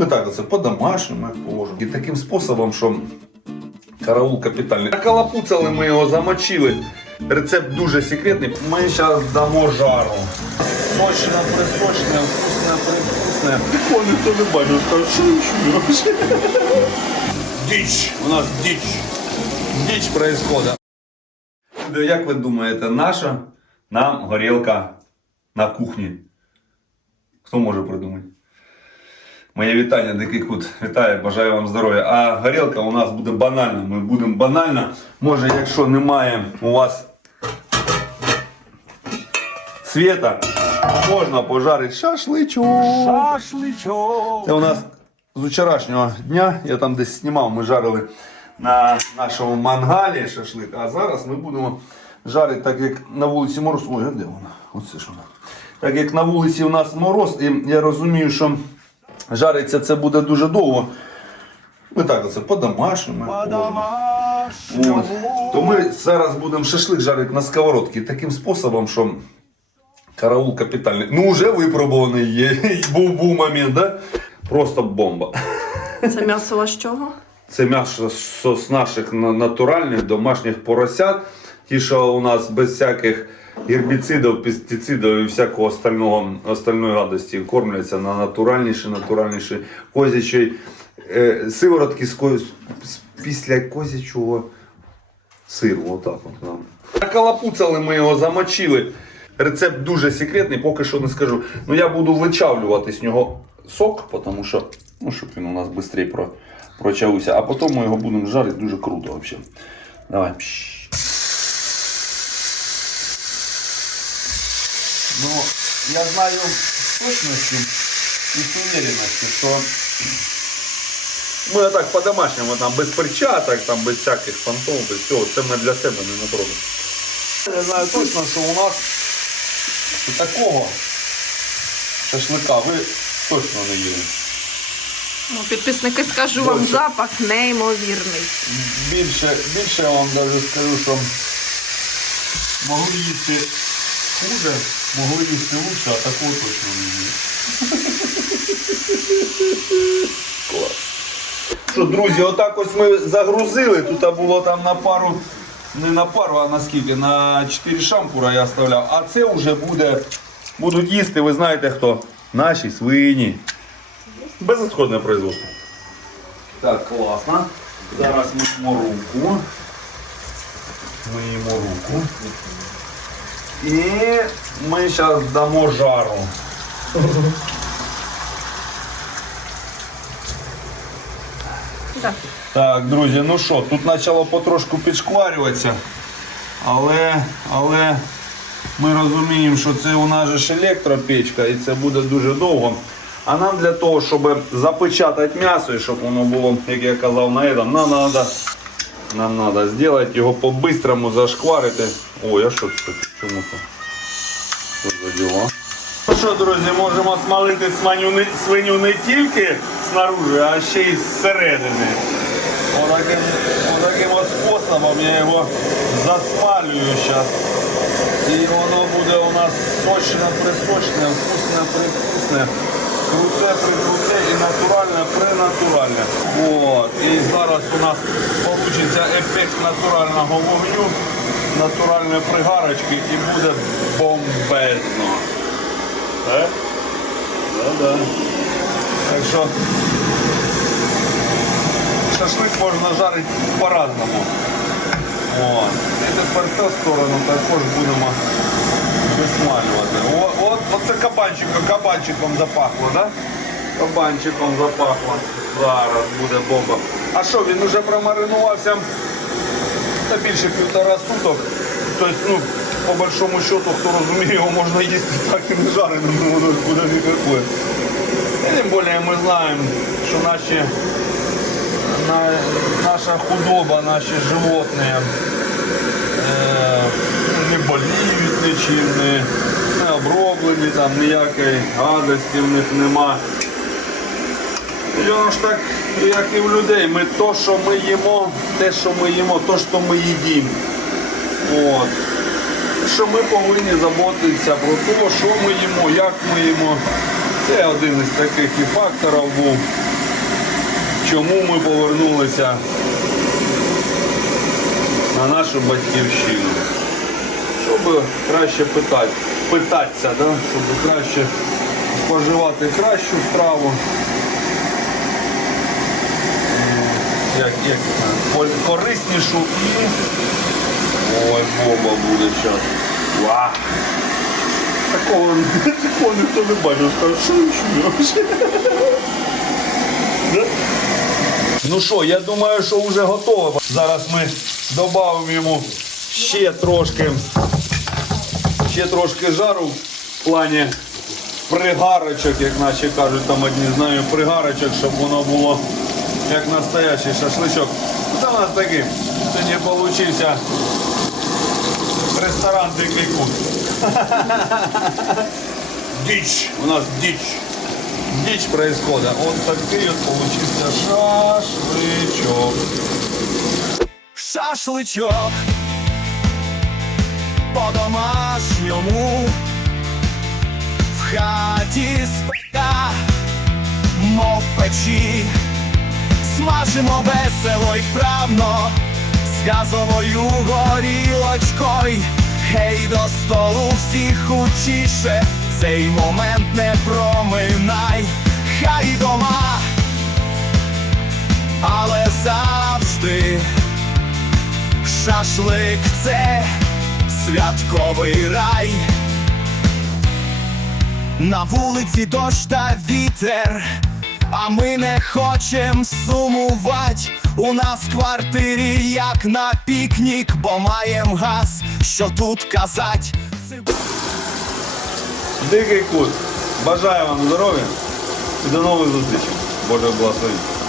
Ми так оце по-домашньому положимо. І таким способом, що караул капітальний. Накалапуцали ми його, замочили. Рецепт дуже секретний. Ми зараз дамо жару. Сочне, присочне, вкусне, привкусне. Прикольно, ніхто не бачив, що? Діч, у нас діч. Діч происходит. Да, Як ви думаєте, наша нам горілка на кухні? Хто може придумати? Моє вітання, дикий кут. Вітаю, бажаю вам здоров'я. А горілка у нас буде банальна. Ми будемо банально. Може, якщо немає у вас світа, можна пожарити шашличок. Шашличок. Це у нас з вчорашнього дня, я там десь знімав, ми жарили на нашому мангалі шашлик. А зараз ми будемо жарити, так як на вулиці мороз. Ой, а де вона? Оце ж вона. Так як на вулиці у нас мороз, і я розумію, що жариться це буде дуже довго. Ми так оце по-домашньому. По-домашньому. То ми зараз будемо шашлик жарити на сковородці таким способом, що караул капітальний. Ну, вже випробуваний є. Був був момент, да? Просто бомба. Це м'ясо з чого? Це м'ясо з наших натуральних домашніх поросят. Ті, що у нас без всяких гербіцидів, пестицидів і всякого остального, остальної гадості кормляться на натуральніші, натуральніші козячий е, сиворотки з, ко- після козячого сиру. Отак от. Да. Накалапуцали ми його, замочили. Рецепт дуже секретний, поки що не скажу. Ну я буду вичавлювати з нього сок, тому що, ну, щоб він у нас швидше про, прочавився. А потім ми його будемо жарити дуже круто взагалі. Давай. Пш. Ну, я знаю з точності і з уверенності, що ми так по-домашньому, там, без перчаток, там, без всяких фантом, без всього, це ми для себе не напродаж. Я знаю точно, що у нас такого шашлика ви точно не їли. Ну, підписники скажу вам, запах неймовірний. Більше, більше я вам навіть скажу, що могли їсти хуже, могли їсти лучше, а такого точно не. Клас. Що, друзі, отак ось ми загрузили. Тут було там на пару, не на пару, а на скільки? На 4 шампура я оставляв. А це вже буде, будуть їсти, ви знаєте хто? Наші свині. Безотходне производство. Так, класно. Зараз миємо руку. Миємо руку. І ми зараз дамо жару. Так. Друзі, ну що, тут почало потрошку підшкварюватися, але, але ми розуміємо, що це у нас же електропечка і це буде дуже довго. А нам для того, щоб запечатати м'ясо і щоб воно було, як я казав на этом, нам треба нам надо зробити його по-бистрому зашкварити. Ой, а що це таке? Чому це? Що за діло? Ну що, друзі, можемо смалити свиню не, тільки снаружи, а ще й зсередини. Отаким, от способом я його засмалюю зараз. І воно буде у нас сочне, присочне, вкусне, привкусне, круте, прикруте і натуральне, пренатуральне. От. І зараз у нас вийде ефект натурального вогню, натуральної пригарочки і буде бомбезно. Так? Да-да. Так що шашлик можна жарити по-разному. І тепер ту сторону також будемо висмалювати. О, от, оце кабанчиком, кабанчиком запахло, да? Кабанчиком запахло. Зараз буде бомба. А що, він вже промаринувався та більше півтора суток. Тобто, ну, по большому счету, хто розуміє, його можна їсти так і не жареним, ну воно буде никакое. І тим більше ми знаємо, що наші, на, наша худоба, наші животні е, не боліють нічим, не, не оброблені, там ніякої гадості в них нема. Воно ж так, як і в людей, ми то, що ми їмо, те, що ми їмо, то, що ми їдимо. От. Що ми повинні заботитися про те, що ми їмо, як ми їмо. Це один із таких і факторів був. чому ми повернулися на нашу батьківщину. Щоб краще питати, питатися, да? щоб краще споживати кращу страву. Як, як, кориснішу і. Ой, боба буде зараз. Ва! Такого, такого ніхто не бачив, що? Да? Ну що, я думаю, що вже готово. Зараз ми додамо йому ще трошки, ще трошки жару в плані пригарочок, як наче кажуть, там одні знаю пригарочок, щоб воно було як настоящий шашличок. Це у нас такий. Сьогодні получився ресторан Дикий Кут. Дичь. У нас дичь. Дичь происходит. Вот такой вот получился шашлычок. Шашличок по-домашньому в хаті спека, мов в печі, Смажимо весело й вправно з газовою горілочкою. Гей, до столу всіх учіше, цей момент не проминай, хай дома, але завжди. Шашлик це святковий рай. На вулиці дощ та вітер, а ми не хочем сумувать. У нас в квартирі як на пікнік, бо маєм газ, що тут казать. Дикий кут. Бажаю вам здоров'я і до нових зустрічей. Боже благословить.